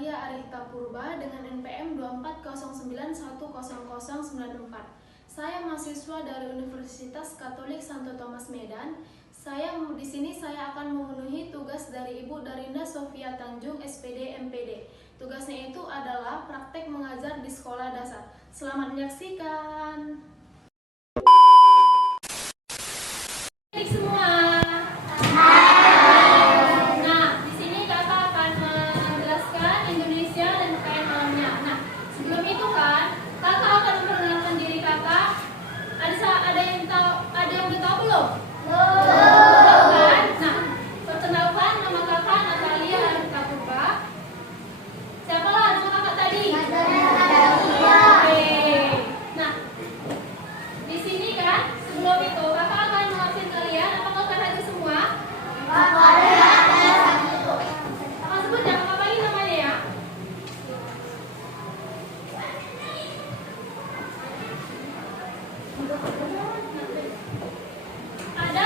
Natalia Arita Purba dengan NPM 240910094. Saya mahasiswa dari Universitas Katolik Santo Thomas Medan. Di sini saya akan memenuhi tugas dari Ibu Darinda Sofia Tanjung, SPD MPD. Tugasnya itu adalah praktek mengajar di sekolah dasar. Selamat menyaksikan. Baik semua. Nah, di sini kakak akan menjelaskan Indonesia dan UKM-nya. Nah, sebelum itu kan, kakak akan memperkenalkan diri kakak. Ada yang udah tahu belum? Belum kan? Nah, perkenalkan nama kakak Natalia Arita Purba. Siapalah nama kakak tadi? Oke. Nah, di sini kan, sebelum itu kakak akan mengawasin kalian. Apakah kalian hadir semua? Kakak sebut ya, kakak panggil namanya ya. Ada?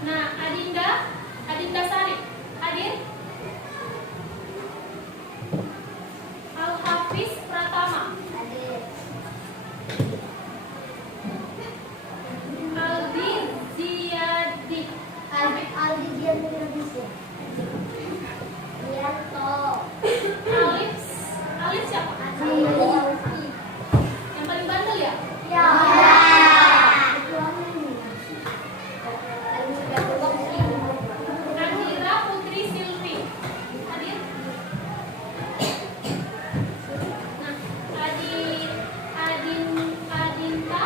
Nah, Adinda Sari, hadir? Al-Hafiz Pratama, Aldi Ziyadi, Alif siapa? Yang paling bandel ya? Andira Putri Silvi, hadir? Nah, Adinta Adira.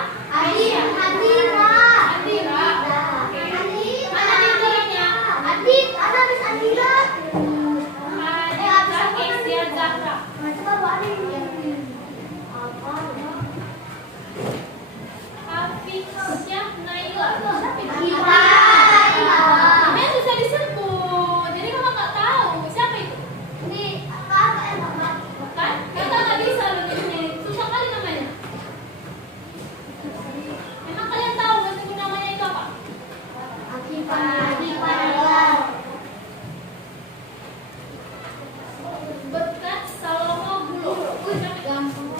Oke. Mana Adinta-nya? Adinta Kesia Zahra. Hafizyah Naila. Namanya susah disebut, jadi kamu nggak tahu siapa itu. Kan? Kakak nggak bisa loh ini, susah kali namanya. Emang kalian tahu sebut namanya itu apa? Berkat Salomo Bulo. Gampang.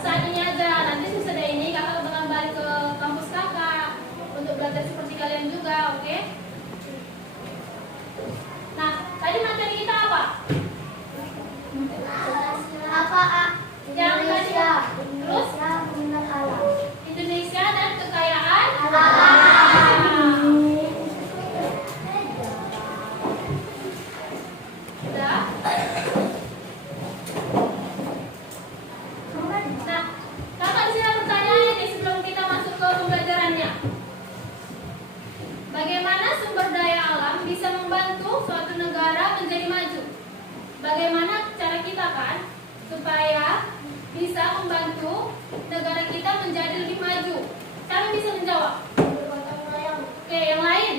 saat ini aja. Nanti sesudah ini kakak bakal balik ke kampus kakak untuk belajar seperti kalian juga, oke? Nah, tadi materi kita apa? Yang tadi terus Indonesia dan kekayaan alam. Udah? Nah, kakak sih ada pertanyaan nih sebelum kita masuk ke pembelajarannya. Bagaimana sumber daya alam bisa membantu suatu negara menjadi maju? Bagaimana cara kita kan supaya bisa membantu negara kita menjadi lebih maju? Siapa bisa menjawab? Oke, yang lain?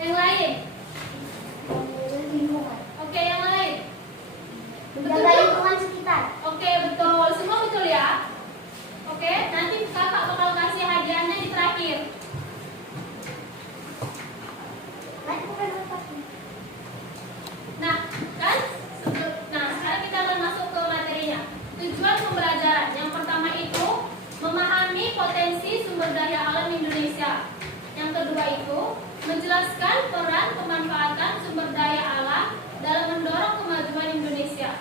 Yang lain? Oke, yang lain? Menjaga lingkungan sekitar. Oke, betul. Semua betul ya? Oke, nanti kakak bakal kasih hadiahnya di terakhir. Nah, kan? Nah, sekarang kita akan masuk ke materinya. Tujuan pembelajaran yang pertama itu memahami potensi sumber daya alam Indonesia. Yang kedua itu menjelaskan peran pemanfaatan sumber daya alam dalam mendorong kemajuan Indonesia.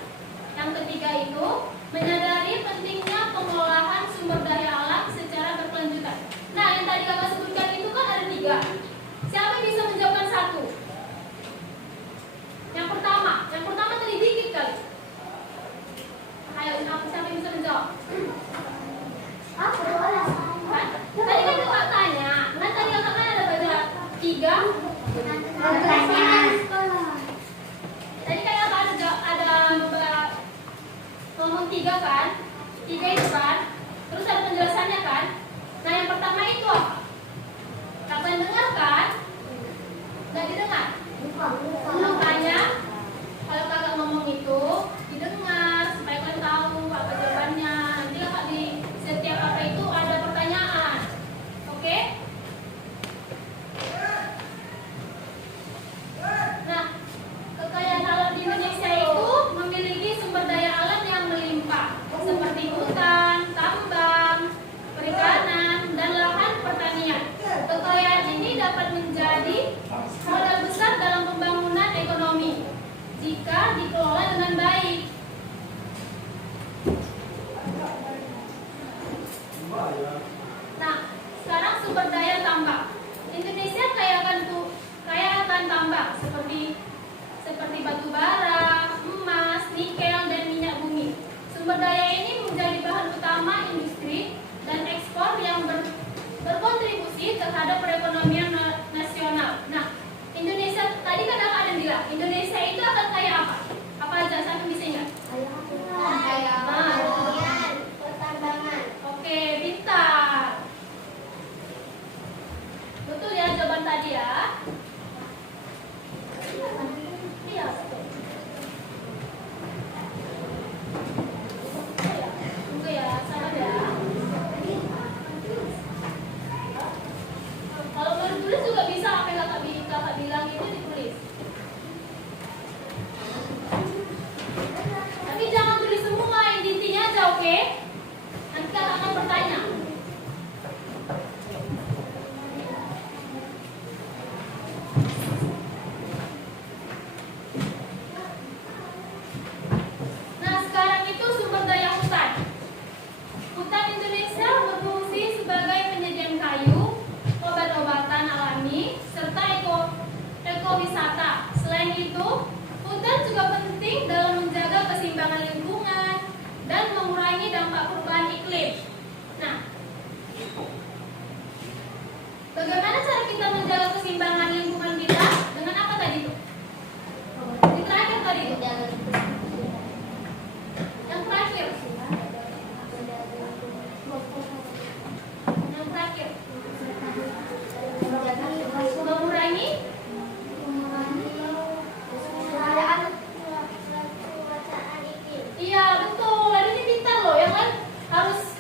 Yang ketiga itu menyadari pentingnya pengolahan sumber daya alam secara berkelanjutan. Nah, yang tadi kakak sebutkan itu kan ada 3. Siapa yang bisa menjawabkan 1? Yang pertama tadi dikit kali. Ayo, siapa yang bisa menjawab? Aku boleh. Kan? Tadi kan kakak tanya. Kan tadi kakak kan ada baca 3. Pertanyaan sekolah. Tadi kan kakak ada ngomong 3 kan? 3 itu kan? Terus ada penjelasannya kan? Nah, yang pertama itu apa? Kakak dengar kan? Nggak didengar? Makanya kalau kakak ngomong itu didengar supaya kalian tahu apa jawabannya. Nanti kakak di setiap apa itu ada pertanyaan. Oke? Nah, kekayaan alam di Indonesia itu memiliki sumber daya alam yang melimpah seperti hutan, tambang, perikanan, dan lahan pertanian. Kekayaan ini dapat menjadi modal besar dalam pembangunan ekonomi jika dikelola dengan baik. Nah, sekarang sumber daya tambang. Indonesia kaya akan tambang seperti batu bara, emas, nikel, dan minyak bumi. Sumber daya ini menjadi bahan utama industri dan ekspor yang berkontribusi terhadap perekonomian nasional. Nah, Indonesia tadi kan ada bilang Indonesia itu akan kaya apa? Apa aja? Siapa bisa ingat? Pertambangan. Oke, pintar. Betul ya jawaban tadi ya? Iya, betul. Tunggu ya, sabar ya. Kalau mau ditulis juga bisa, apa yang kakak bilang itu ditulis. Tapi jangan tulis semua, yang intinya aja, oke? Nanti kakak akan bertanya. Nah, sekarang itu sumber daya hutan. Hutan Indonesia berfungsi sebagai penyediaan kayu, obat-obatan alami, serta ekowisata. Selain itu, hutan juga penting dalam menjaga keseimbangan lingkungan dan mengurangi dampak perubahan iklim. Nah, bagaimana cara kita menjaga keseimbangan lingkungan kita? Dengan apa tadi tuh? Di terakhir tadi tuh. Yang terakhir. Yang terakhir. Mengurangi Iya betul, hari ini pintar loh, yang kan harus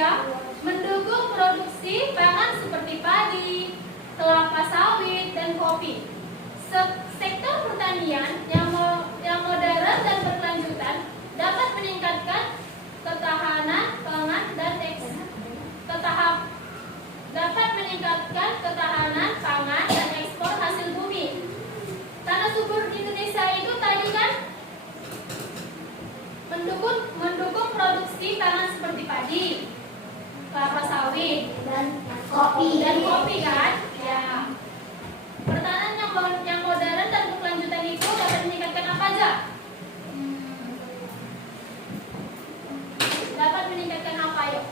Indonesia mendukung produksi pangan seperti padi, kelapa sawit, dan kopi. Sektor pertanian yang modern dan berkelanjutan dapat meningkatkan ketahanan pangan dan ekspor hasil bumi. Tanah subur di Indonesia itu tadi kan mendukung produksi pangan seperti padi, kelapa sawit, Dan kopi. kan? Ya. Pertanian yang modern dan berkelanjutan itu dapat meningkatkan apa aja? Dapat meningkatkan apa yuk?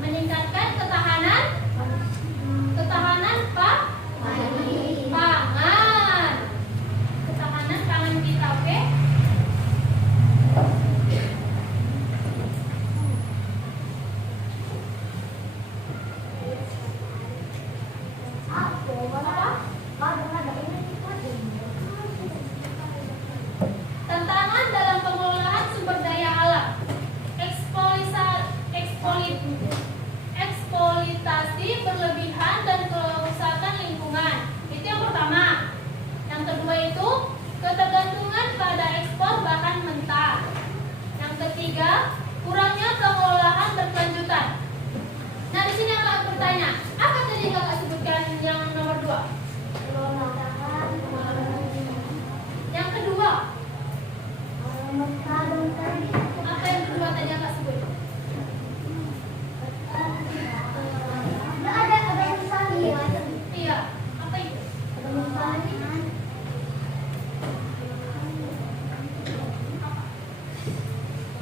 Meningkatkan ketahanan pangan. Ketahanan pangan kita, oke? Tantangan dalam pengelolaan sumber daya alam. Eksploitasi berlebihan dan kerusakan lingkungan. Itu yang pertama. Yang kedua itu ketergantungan pada ekspor bahan mentah. Yang ketiga, kurangnya pengelolaan berkelanjutan. Nah, di sini Kakak bertanya, apa tadi Kakak sebutkan yang nomor 2? Yang kedua, apa yang kedua tadi Kakak sebut? Iya, apa itu?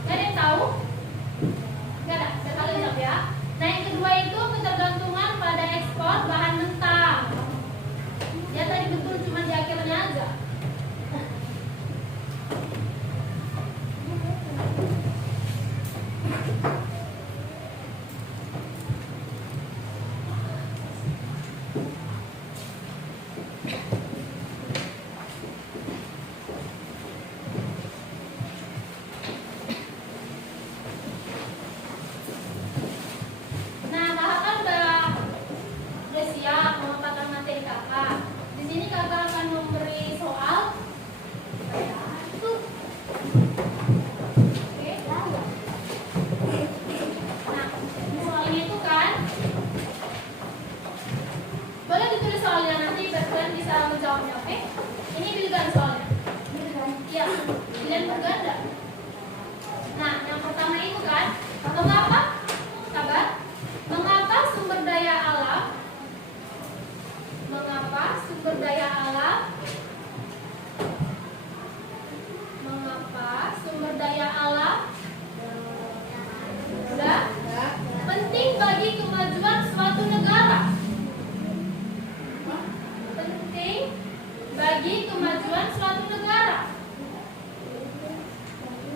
Gak ada yang tahu? Gak ada, saya kalian jawab ya. Nah, yang kedua itu ketergantungan pada ekspor bahan mentah. Ya tadi betul, cuma di akhirnya aja. Nah, kakak kan udah siap memaparkan materi kakak. Di sini kakak akan memberi soal. Oke. Nah, soalnya itu kan boleh ditulis soalnya, nanti kalian bisa menjawabnya, oke? Ini pilihan soalnya. Iya, pilihan berganda. Nah, yang pertama itu kan, mengapa? Sabar. Mengapa sumber daya alam? Mengapa sumber daya alam? Mengapa sumber daya alam? Udah? Penting bagi kemajuan suatu negara. Penting bagi kemajuan suatu negara.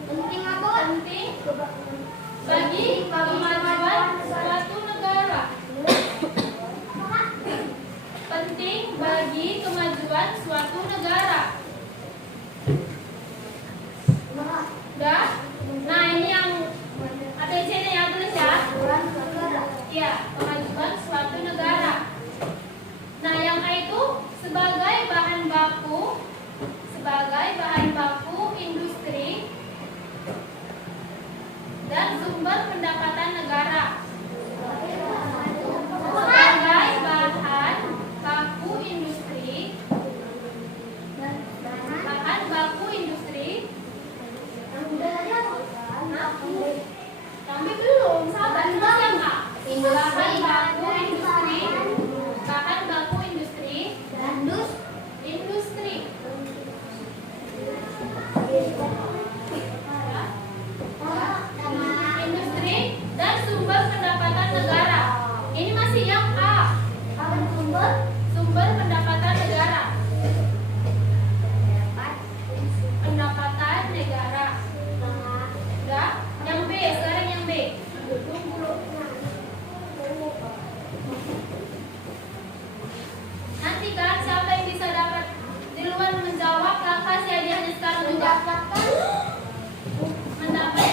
Penting apa? Penting bagi kemajuan suatu negara. Penting bagi kemajuan suatu negara. Udah? Nah, ini yang ABC-nya ya, tulis ya. Iya, kemajuan suatu negara. Nah, yang A itu sebagai bahan baku industri dan sumber pendapatan negara. Sebagai bahan baku industri Sampai belum, sabar. Yang A. Bahan baku industri industri dan sumber pendapatan negara. Ini masih yang A. Sumber pendapatan negara. Pendapatan negara. Udah? Yang B, sekarang yang B. Nanti kan siapa yang bisa dapat di luar menjawab, kakak si hadiahnya sekarang juga. Mendapat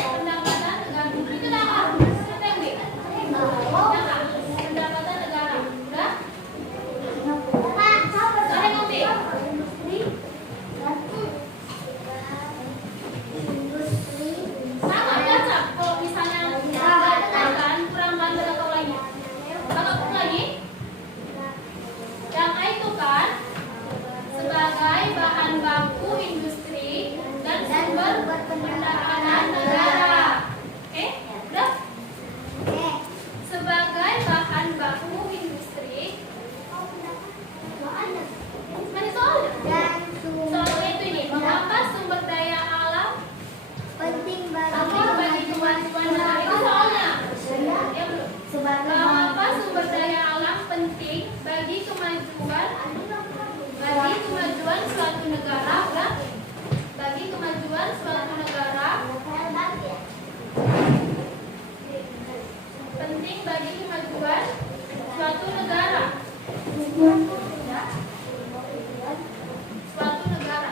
negara, udah. Bagi kemajuan suatu negara, penting bagi kemajuan suatu negara. Suatu negara.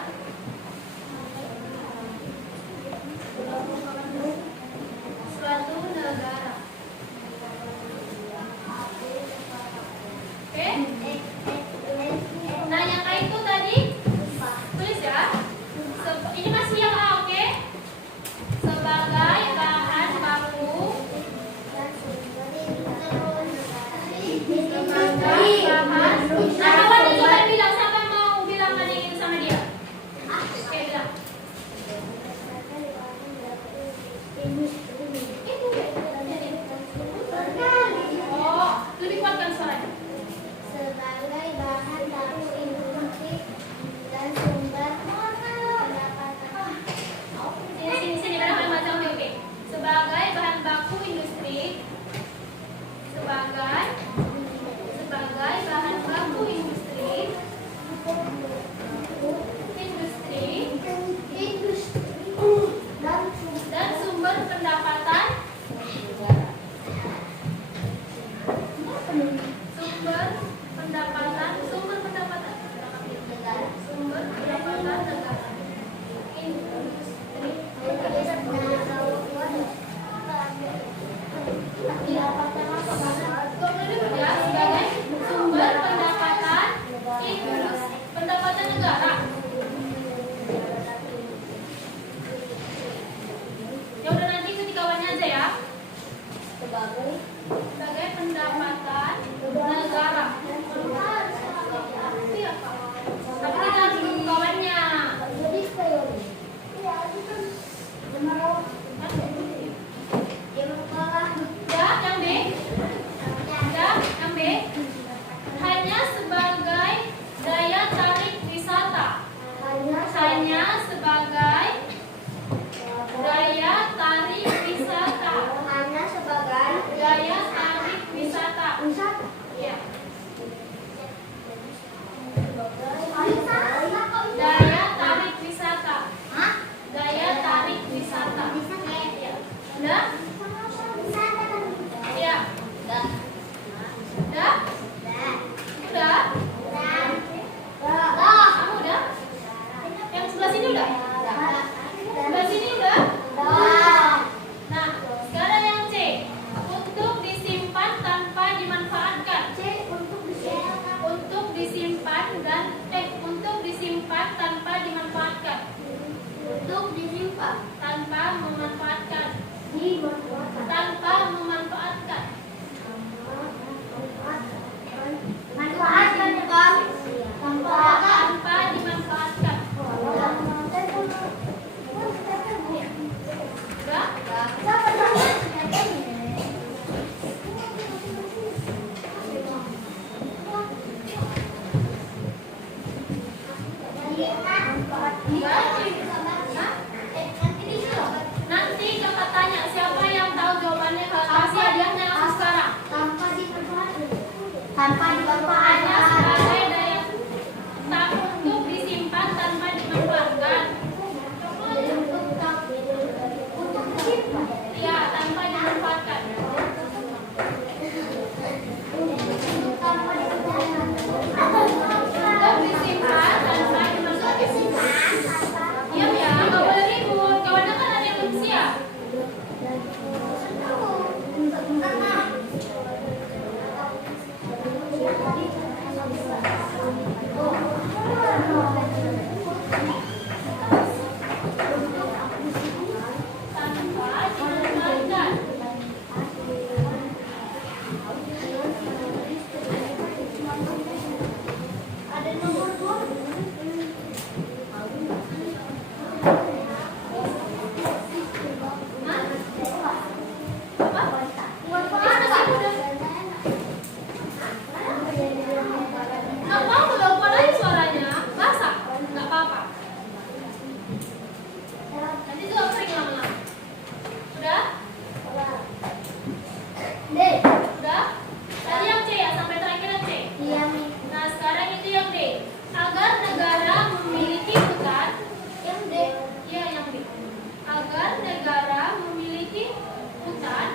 Suatu negara. Oke? Nah, yang kayak itu tadi tulis ya. Ini masih yang A, oke? Sebagai bahan baku. Sebagai bahan. Nah, kawan coba bilang, siapa mau bilang ada yang sama dia? Oke, bilang. Oh, lebih kuatkan suaranya. Sebagai bahan baku industri dan sumber pendapatan. Sini barang macam oke. Sebagai bahan baku industri. Sebagai bahan baku industri. Dan sumber pendapatan. Sumber pendapatan negara. Industri. Ya, sebagai sumber pendapatan negara. Ya udah, nanti ikuti kawannya aja ya. Sebagai pendapatan negara. Tapi kita harus tunggu kawannya. Ya, yang B. Ya, yang B. Hanya sebagai daya tarik wisata. Hanya sebagai daya tarik wisata. Hanya sebagai Daya tarik wisata. wisata. Iya. Wisata. Daya tarik wisata. Hah? Daya tarik wisata. Iya. Udah? Iya. Udah? Udah? Kamu udah? Yang sebelah sini udah? Sebelah sini udah? Nah, sekarang yang C. Untuk disimpan tanpa dimanfaatkan. Untuk disimpan tanpa dimanfaatkan. Tanpa memanfaatkan. Tanpa memanfaatkan. Tanpa dimanfaatkan. Udah? Nanti kakak tanya siapa yang tahu jawabannya, kasih hadiahnya langsung sekarang. Tanpa Hanya dimanfaatkan. sebagai daya untuk disimpan tanpa dimanfaatkan. Iya, tanpa dimanfaatkan. Untuk disimpan tanpa dimanfaatkan. Diam ya, nggak boleh ribut. Kawannya kan ada yang belum siap. Tanpa dimanfaatkan. Ada nomor 2. Nggak mau loh, padahal suaranya basah. Nggak apa-apa. Nanti juga kering lama-lama. Udah? Udah? Tadi yang C ya, sampai terakhir yang C. Nah, sekarang itu yang D. Agar negara memiliki agar negara memiliki hutan.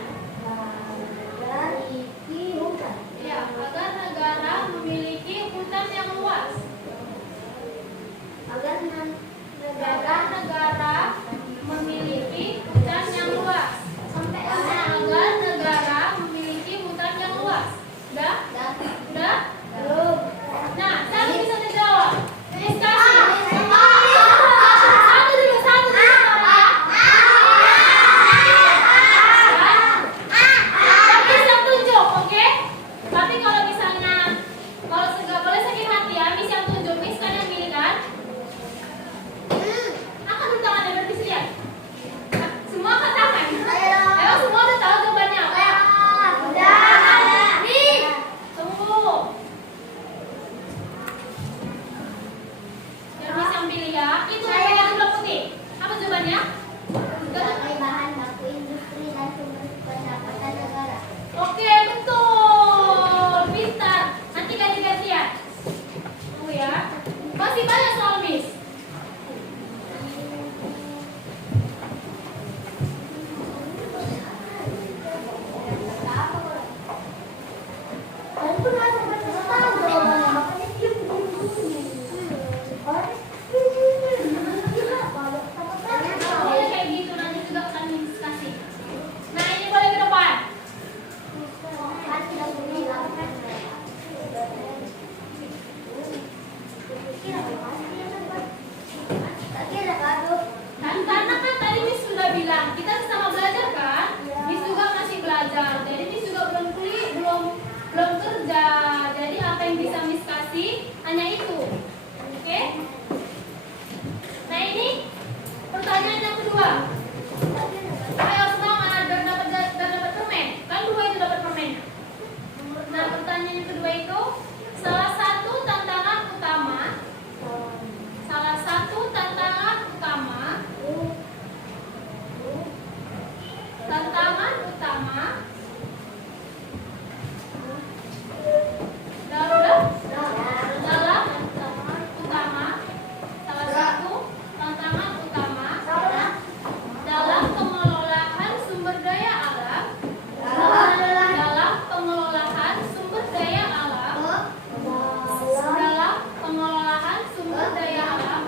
Ya, agar negara memiliki hutan yang luas. Agar negara memiliki hutan yang luas. Agar negara memiliki hutan yang luas. Udah? Udah? Nah, saya bisa menjawab. Diskusi. Satu dulu. Tapi saya tunjuk, oke? Tapi kalau misalnya, kalau nggak boleh sakit hati ya, Miss yang tunjuk, Miss kan yang milih kan? Angkat dulu tangannya, biar bisa lihat. Semua angkat tangan. Ayo, semua udah tahu jawabannya apa? Nih, tunggu. Yang Miss yang pilih ya, itu yang pegang sebelah putih. Apa jawabannya? Oke, betul. Pintar. Nanti ganti-gantian. Tunggu ya. Masih banyak soal Miss. Nggak boleh kayak gitu, nanti juga akan Miss kasih. Nah, ini boleh ke depan. Kan karena kan tadi Miss sudah bilang kita sama belajar kan, Miss juga masih belajar, jadi Miss juga belum kerja, jadi apa yang bisa Miss kasih hanya itu, oke? Nah ini pertanyaan yang kedua. Ayo semangat dan dapat permen, kan dua itu dapat permen. Nah pertanyaan yang kedua itu salah satu tantangan utama dalam pengelolaan sumber daya alam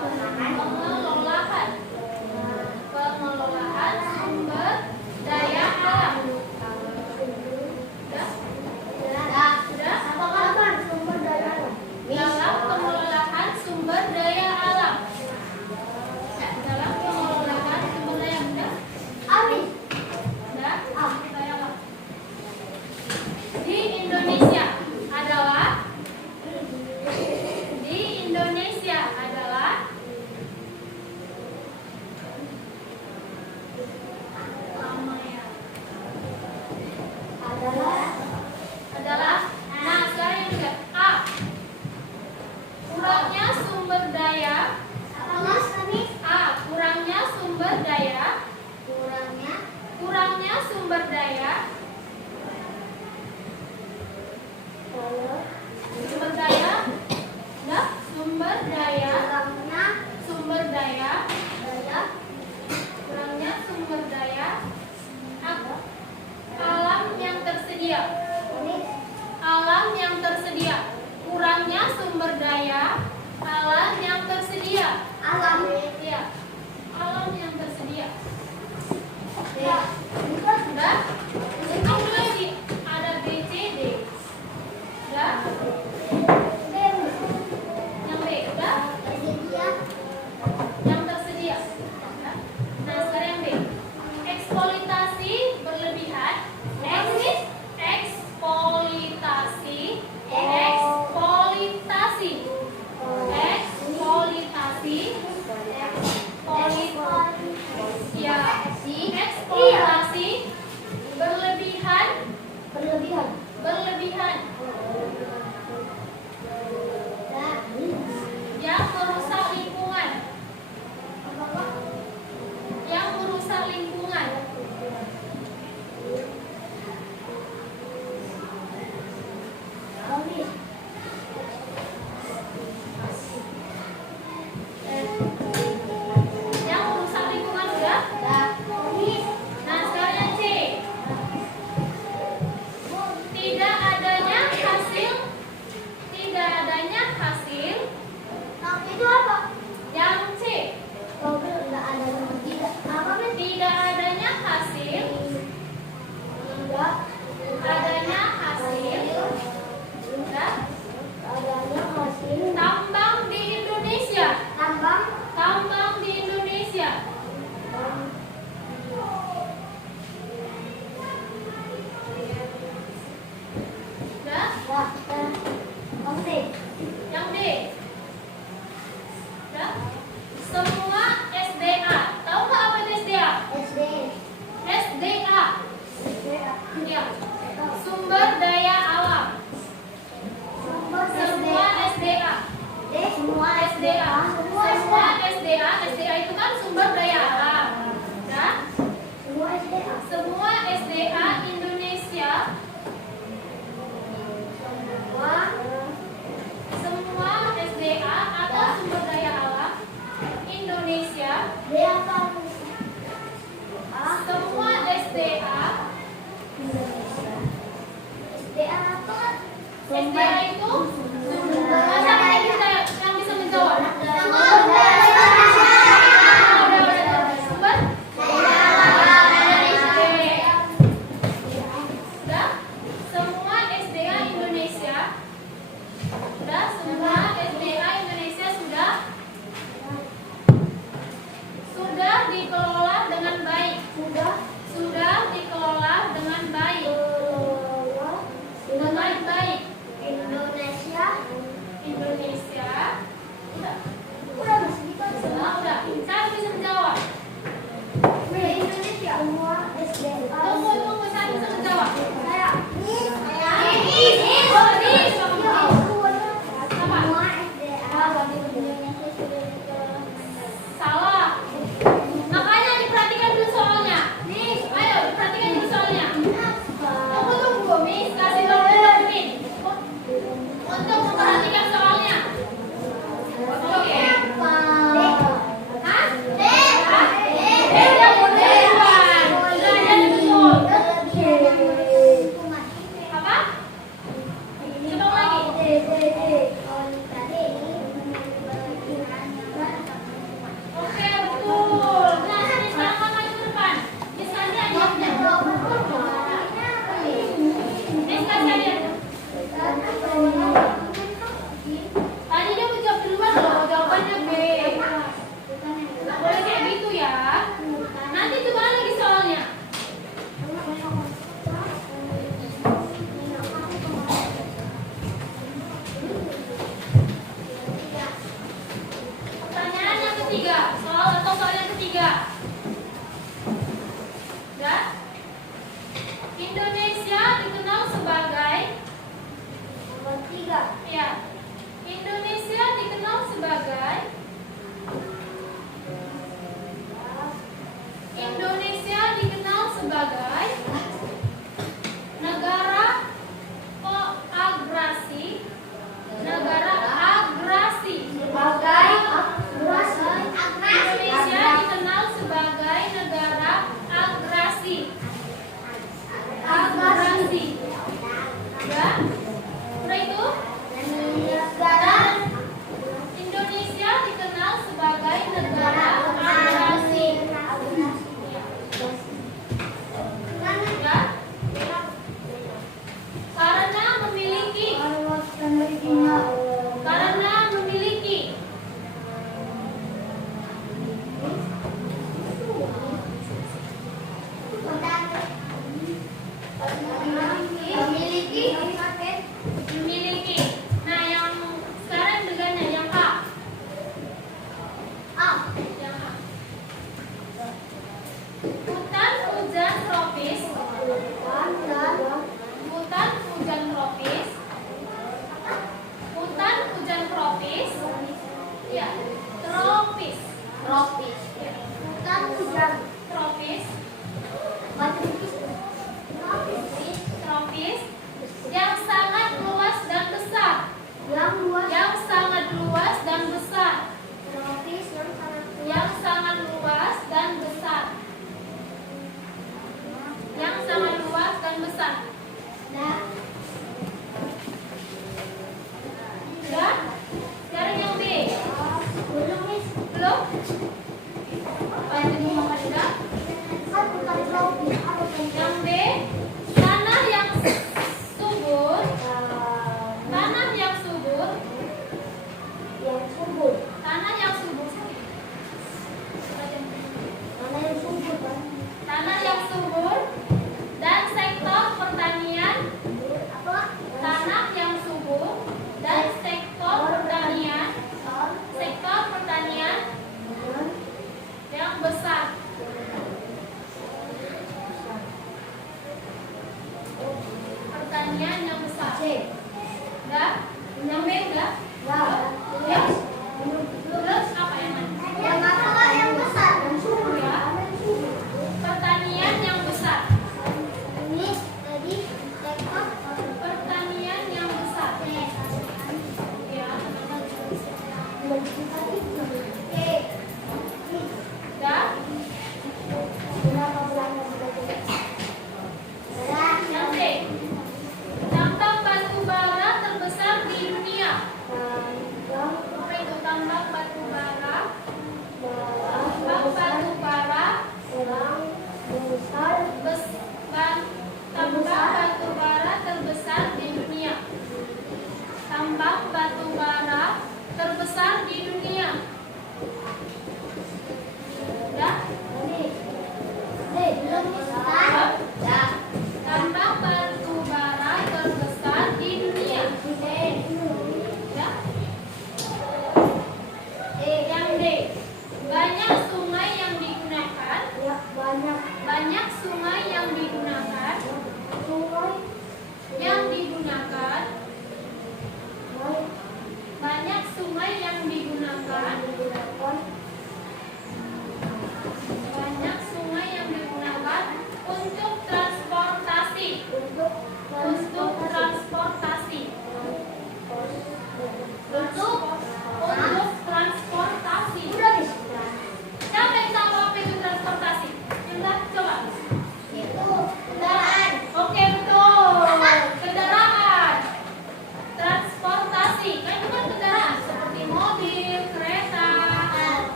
Semua SDA. Semua SDA. SDA itu kan sumber daya alam. Ya. Semua SDA. Semua SDA Indonesia. Semua SDA atau sumber daya alam Indonesia. Semua SDA. SDA itu masa yang bisa menjawab? Sumber? Sudah? Semua SDA Indonesia. Sudah? Semua SDA Indonesia sudah dikelola dengan baik. Sudah dikelola dengan baik. Dengan baik. Indonesia. Udah. Udah. Saya bisa menjawab. Tunggu, saya bisa menjawab. Salah. Makanya diperhatikan dulu soalnya. Ayo, diperhatikan dulu soalnya. Tunggu, Miss. Kasih waktu 6 menit untuk memperhatikan soalnya. Oke. Hah? Apa? Coba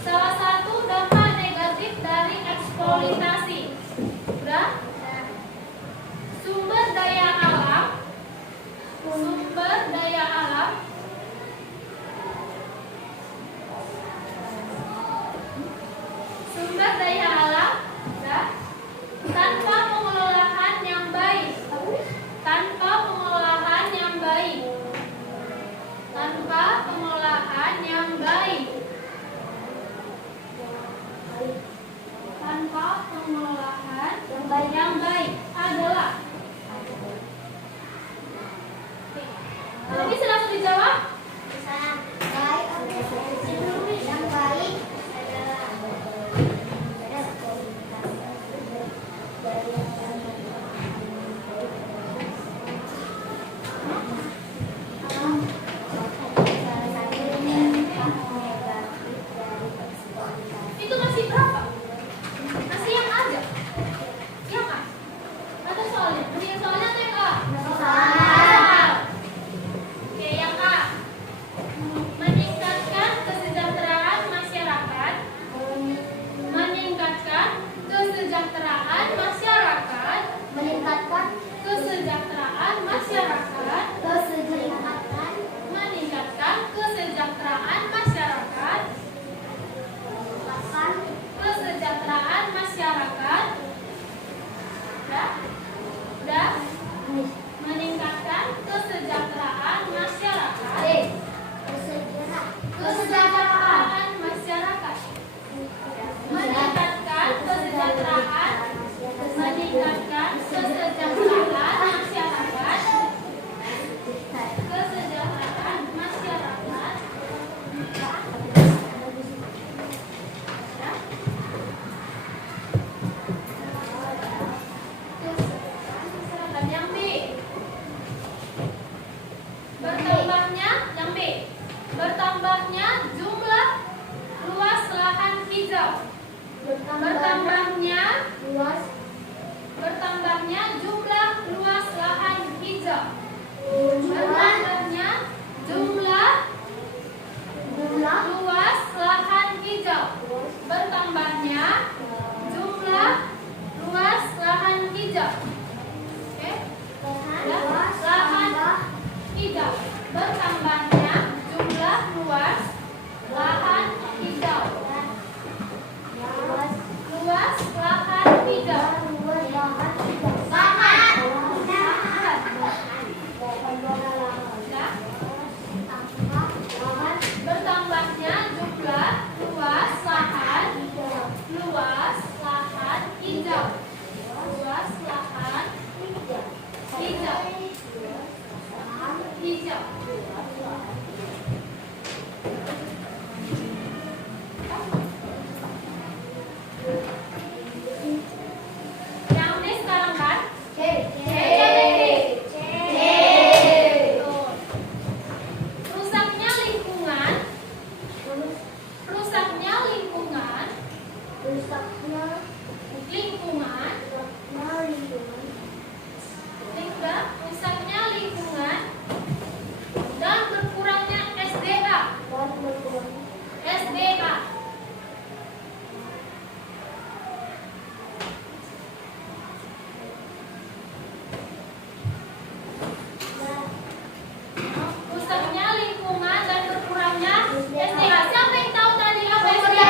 Salah satu dampak negatif dari eksploitasi. Udah? Sumber daya alam. Sumber daya alam. Sumber daya alam. Udah? Tanpa pengelolaan yang baik. Tanpa pengelolaan yang baik. Tanpa pengelolaan yang baik. Tanpa pengelolaan yang baik adalah. Kalau bisa langsung dijawab. Yang baik adalah Itu masih berapa? Masih yang aja? Yang A? Atau soalnya? Masih yang soalnya atau yang A? Soal. Oke, yang A. Meningkatkan kesejahteraan masyarakat. Meningkatkan kesejahteraan masyarakat. meningkatkan Kesejahteraan masyarakat. kesejahteraan Meningkatkan kesejahteraan masyarakat. akan Kesejahteraan masyarakat. Udah? Udah? Meningkatkan kesejahteraan masyarakat. Kesejahteraan masyarakat. Meningkatkan kesejahteraan. Meningkatkan kesejahteraan masyarakat. Kesejahteraan masyarakat. Ya. Kesejahteraan yang B. Bertambahnya yang B. Bertambahnya jumlah luas lahan hijau. Bertambahnya luas Bertambahnya jumlah luas lahan hijau. jumlah Bertambahnya jumlah luas lahan hijau. Bertambahnya jumlah luas lahan hijau. Oke? Ya, lahan hijau. Bertambahnya jumlah luas lahan hijau. Luas lahan hijau. Ya. Bertambahnya jumlah luas lahan hijau. Luas lahan hijau. Hijau. Yang ini sekarang kan? Betul. Rusaknya lingkungan. Rusaknya lingkungan. Rusaknya lingkungan dan berkurangnya SDA. SDA. Rusaknya lingkungan dan berkurangnya SDA. Siapa yang tahu tadi apa SDA?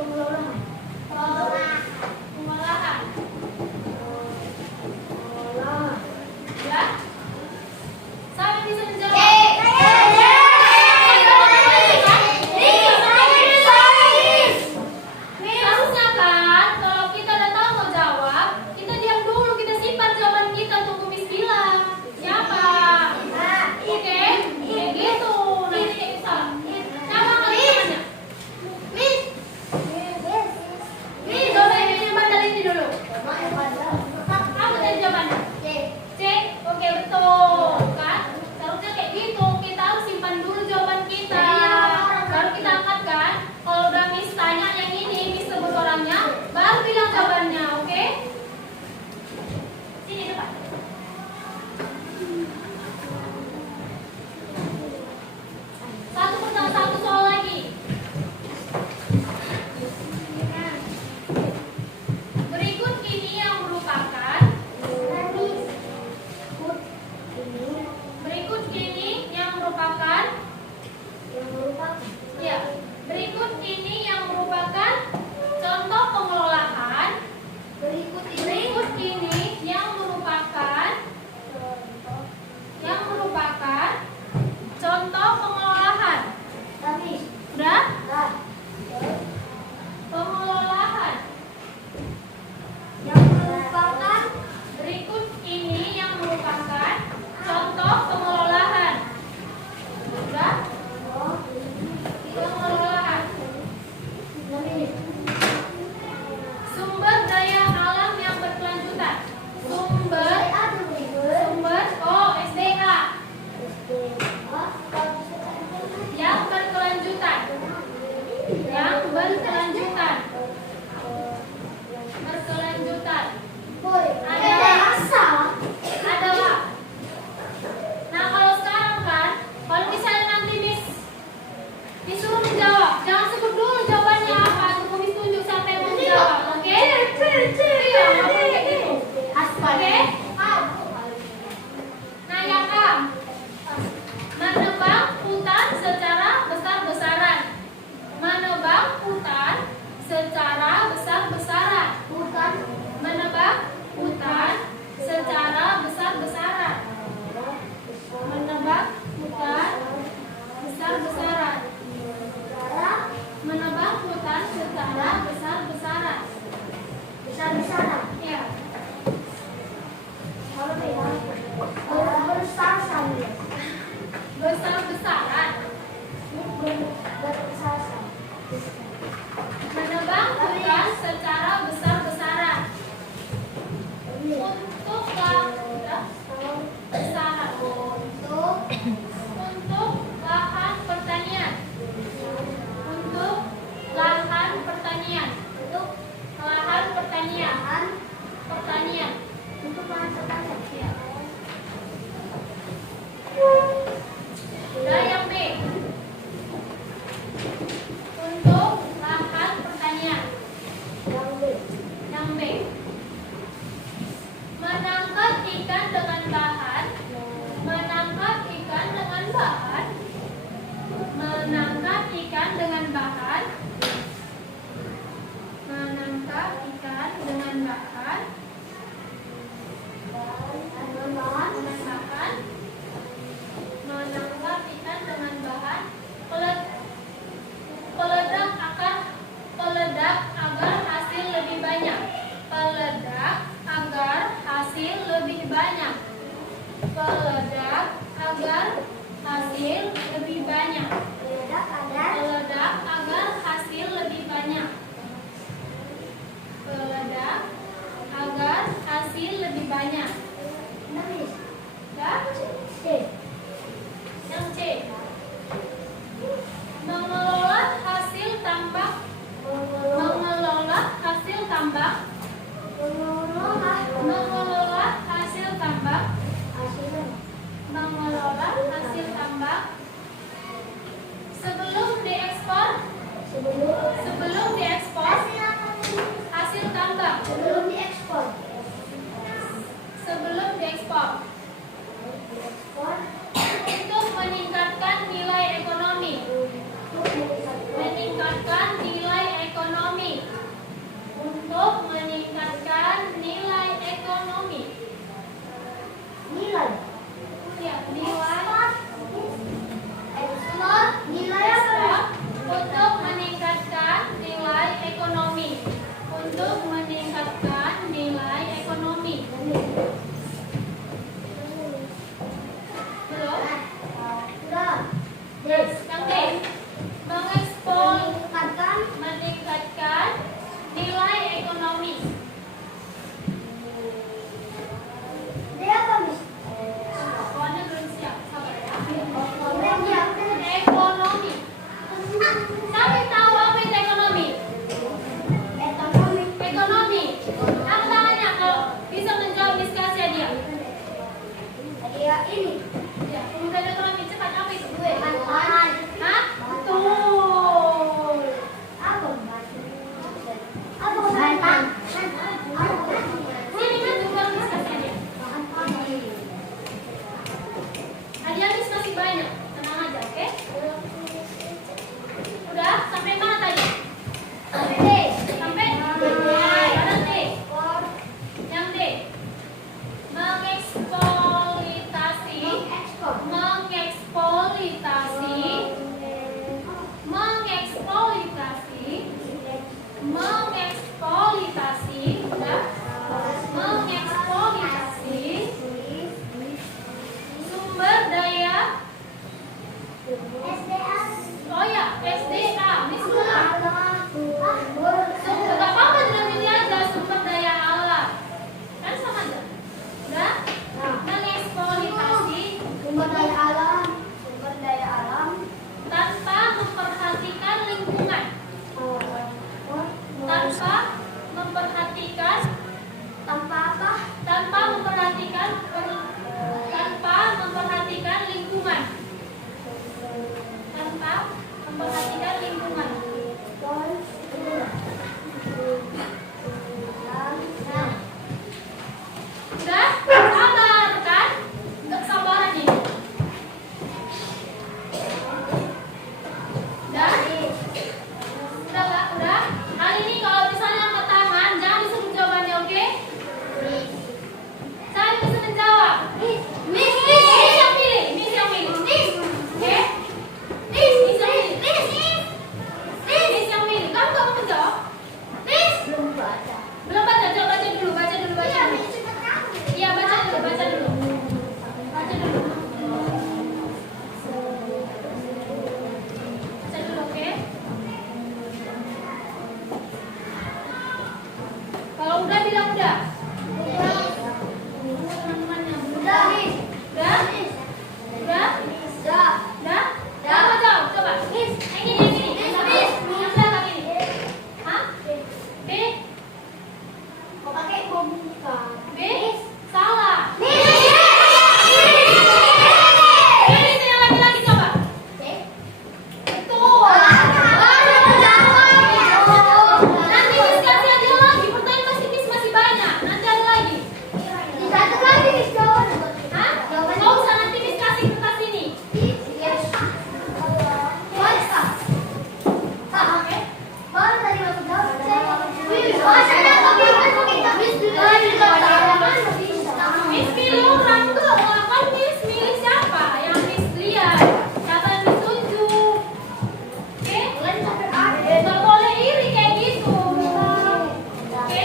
Pengolahan. Pengolahan. Pengolahan. Ya. Siapa yang bisa menjawab? Harusnya kan kalau kita udah tahu mau jawab, kita diam dulu, kita simpan jawaban kita, tunggu Miss bilang. Siapa? Oke, kayak gitu. Nanti kayak bisa. Siapa kalian? Coba yang bandel ini dulu. Kamu tadi jawabannya? C. Oke, betul. Kan? Seharusnya kayak gitu. Kita harus simpan dulu jawaban kita. Baru kita angkat kan? Kalau udah Miss tanya yang ini, Miss sebut orangnya, baru bilang jawabannya, oke? Sini depan. Satu soal lagi. Berikut ini yang merupakan Berikut ini yang merupakan Ya, berikut ini yang merupakan contoh pengelolaan. Berikut ini yang merupakan contoh pengelolaan. Udah? Pengelolaan. Berikut ini yang merupakan contoh pengelolaan. Udah? Pengelolaan. Sumber daya alam yang berkelanjutan. Sumber SDA yang berkelanjutan. Adalah. Nah, kalau sekarang kan, kalau misalnya nanti Miss disuruh menjawab, jangan sebut dulu jawabannya apa, tunggu Miss tunjuk siapa yang mau menjawab, oke? Iya, nggak boleh kayak gitu. Oke? Nah, yang A, menebang hutan secara besar-besaran. Menebang hutan secara besar-besaran. Menebang hutan secara besar-besaran. Menebang hutan besar-besaran. Menebang hutan secara besar-besaran. Ya. Besar-besaran. Menebang hutan secara besar-besaran. Untuk besaran. Untuk lahan pertanian. Untuk lahan pertanian. Lahan pertanian. Pertanian. Ya. Udah yang B. Untuk lahan pertanian. Yang B. Menangkap ikan dengan bahan. Menangkap ikan dengan bahan. Menangkap ikan dengan bahan. Menangkap ikan dengan bahan. Menangkap ikan dengan bahan. Peledak agar hasil lebih banyak. Peledak agar hasil lebih banyak. Peledak agar hasil lebih banyak. Peledak agar hasil lebih banyak. Peledak agar hasil lebih banyak. Ya? Yang C. Mengelola hasil tambak. Mengelola hasil tambak. Mengelola hasil tambak. Mengelola hasil tambak Buddha. Teman-temannya Buddha. Udah? Udah? Udah? Apa jauh? Coba. Yang ini. Yang belakang ini. Hah? B? Kok pakai komika? B? Salah. Yang laki-laki coba. Betul. Nanti Miss kasih ada lagi. Pertanyaan pasti Miss masih banyak. Nanti ada lagi. Satu lagi nih jawaban. Hah? Nggak usah, nanti Miss kasih kertas ini. Miss pilih orang tuh, kan Miss milih siapa? Yang Miss lihat. Siapa yang Miss tunjuk? Oke? Nggak boleh iri kayak gitu. Oke?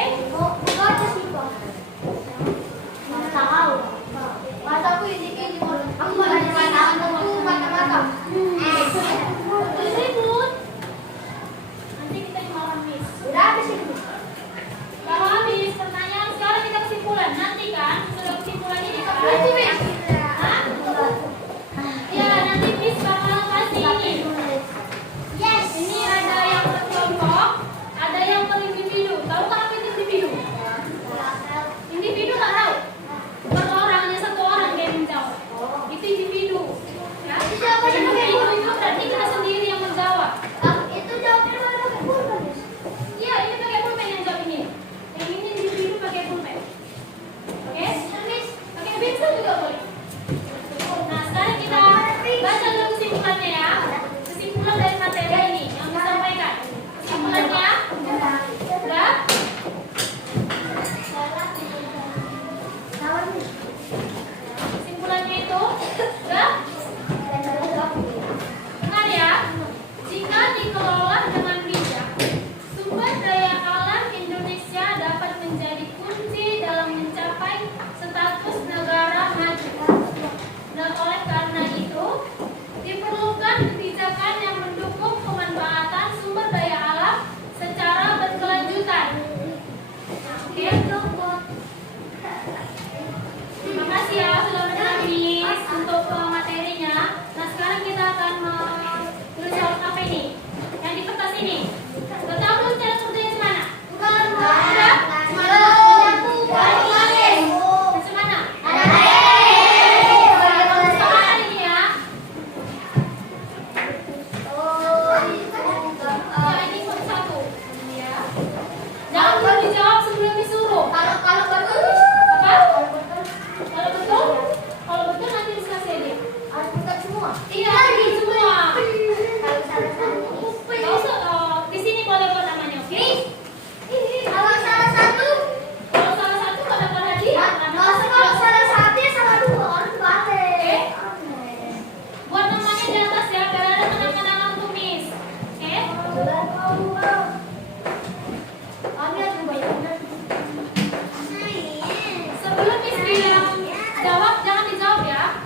Ribut. Nanti kita dimarahin Miss. Kalau habis pertanyaan, sekarang kita kesimpulan. Nanti kan, sudah kesimpulan ini kan? Hah? Ya, nanti Miss bakal kasih ini. Ini ada yang berkelompok, ada yang berindividu. Tahu kan apa itu individu? Individu tak tahu? Per orangnya satu orang kayak menjawab. Itu individu. Ya? Individu itu berarti kita sendiri yang menjawab. Iya, ini pakai pulpen yang jawab ini. Yang ini individu pakai pulpen. Oke? Pakai pensil juga boleh. Nah, sekarang kita baca dulu kesimpulannya ya. Kesimpulan dari materi ini yang disampaikan. Kesimpulannya, udah? Kesimpulannya itu, udah? Dengar ya. Jika dikelola dengan bijak, sumber daya alam Indonesia dapat menjadi kunci dalam mencapai status negara maju. Dan oleh karena itu, diperlukan kebijakan yang mendukung pemanfaatan sumber daya alam secara berkelanjutan. Oke? Terima kasih ya sudah mendengar Miss untuk materinya. Nah, sekarang kita akan menulis jawab apa ini? Yang di kertas ini. Sudah tahu belum cara kerjanya gimana? Sudah? Gimana? Sekarang ini ya. Ya, ini satu. Ya. Jangan belum dijawab sebelum disuruh. Apa? Kalau betul? Kalau betul nanti dikasih dia. Iya, ini semua. Nggak usah, di sini boleh buat namanya, oke? Kalau salah satu nggak dapat hadiah. Oke? Buat namanya di atas ya, biar ada kenang-kenangan untuk Miss. Oke? Sebelum Miss bilang jawab, jangan dijawab ya.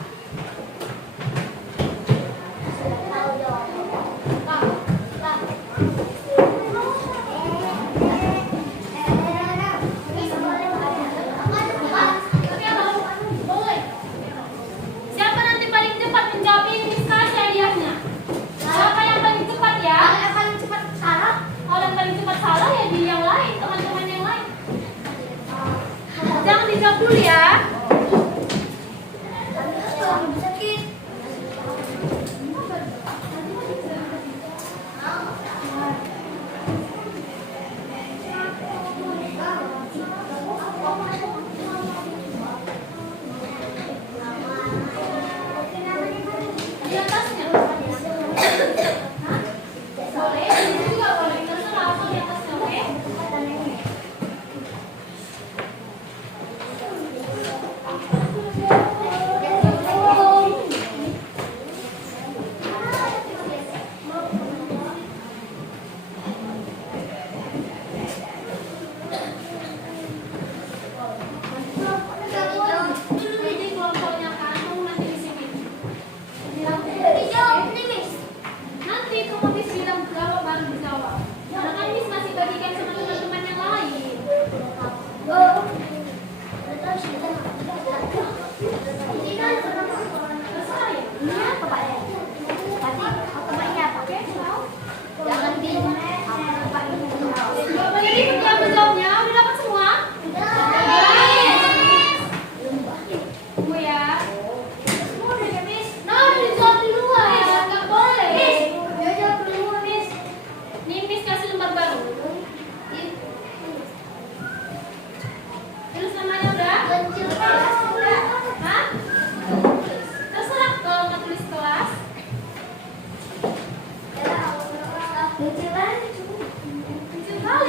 Tapi kalau boleh. Siapa nanti paling cepat menjawab ini Miss kasih hadiahnya? Siapa yang paling cepat ya? Kalau yang paling cepat salah ya di yang lain, teman-teman yang lain. Jangan dijawab dulu ya. Di atasnya. Hah? Boleh, ini juga boleh. Terserah aku di atasnya, oke?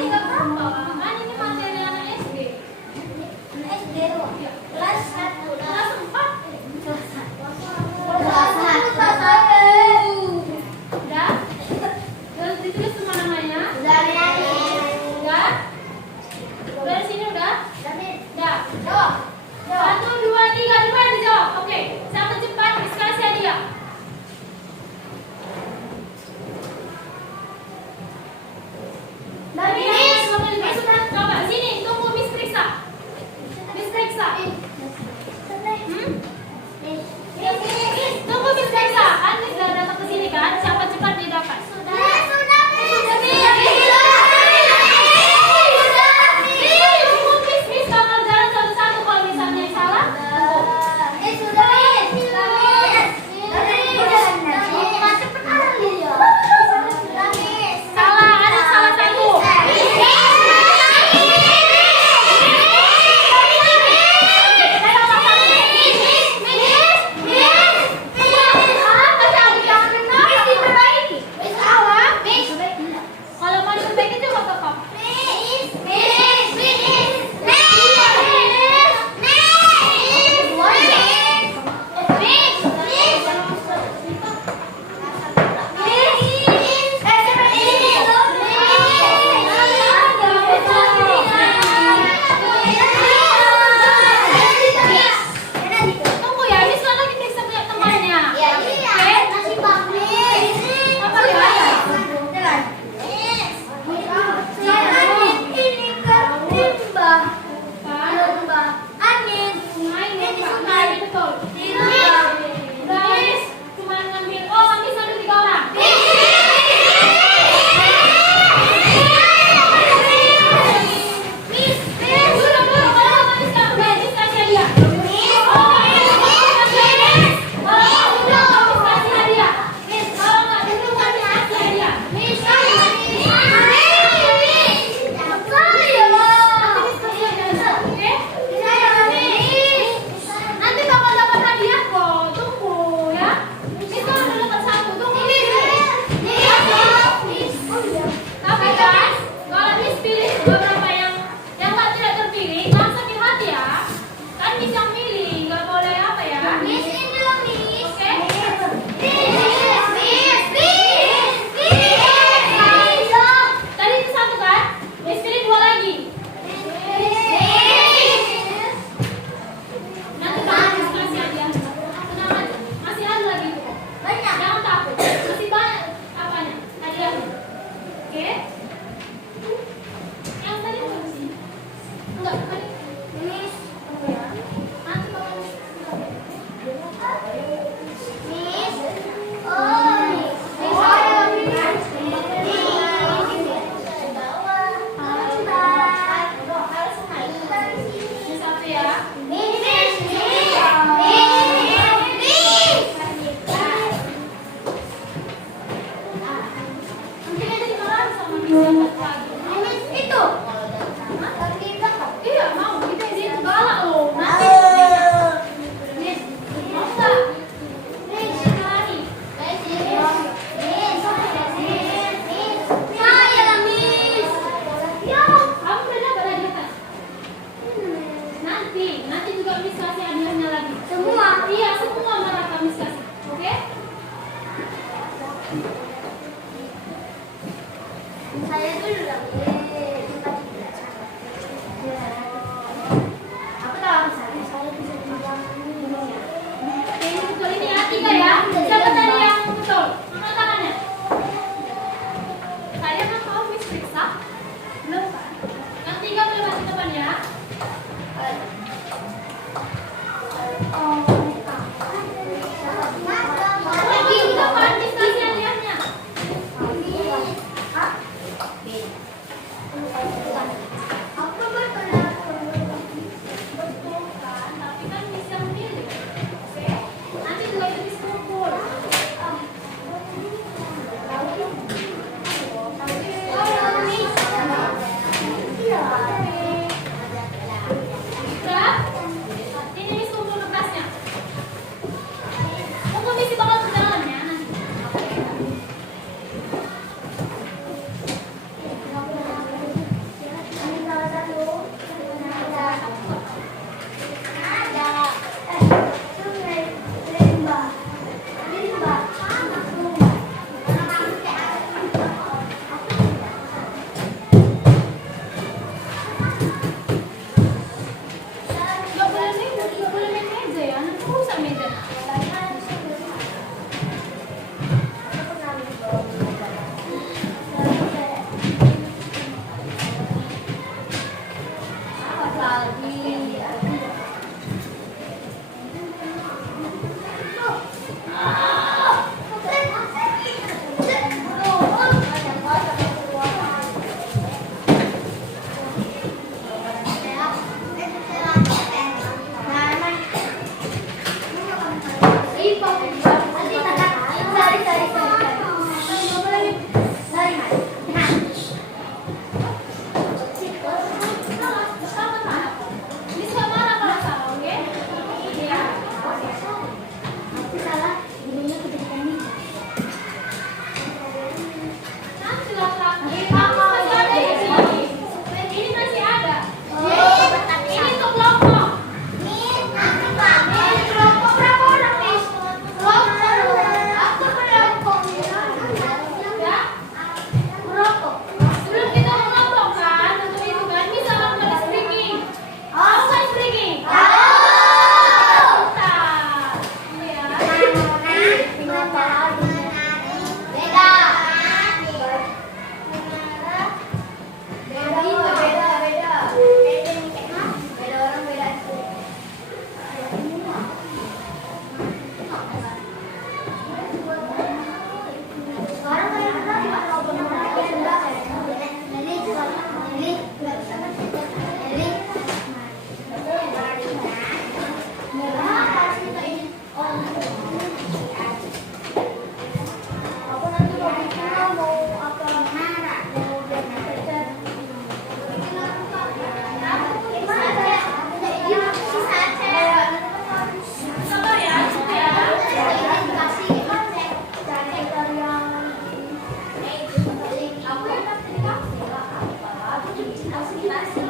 boleh, nggak apa-apa. Kan ini materi anak SD. SD loh. Kelas 1. Kelas 4. Kelas 1. Udah? Terus ditulis semua namanya. Udah nyanyi. Udah? Dari sini udah? Udah. Yo. 1, 2, 3, cepat dijawab. Oke, siapa cepat dikasih hadiah. Dari Coba sini, tunggu Miss periksa. Miss periksa. Tunggu Miss periksa. Kan Miss udah datang ke sini kan? Siapa cepat dia dapat. Tunggu Miss bakal jalan satu-satu kalau misalnya yang salah. Salah, ada salah satu. Kalau mau diperbaiki coba ke Kak. Tunggu ya, Miss kan lagi periksa punya temannya. Apa ya? Betul. Udah, Miss. Cuma ngambil. Oh, Miss ambil 3 orang. Udah, kalau Miss nggak udah, Miss kasih hadiah. Kalau Miss kasih hadiah. Kalau nggak dulu kan Miss kasih hadiah. Nanti Miss kasih hadiah. Oke? Nanti bakal dapat hadiah kok. Tunggu ya. Miss kan udah dapat 1. Tunggu. Tapi kan, kalau Miss pilih beberapa yang nggak tidak terpilih, jangan sakit hati ya. Kan Miss yang milih, nggak boleh apa ya? Oke? Tadi itu 1 kan? Miss pilih 2 lagi. Nanti bakal Miss kasih hadiah. Tenang aja. Masih ada lagi itu kok. Jangan takut. Masih banyak apanya? Hadiahnya. Oke? Yang tadi bukan di sini. Enggak, tadi. Kelas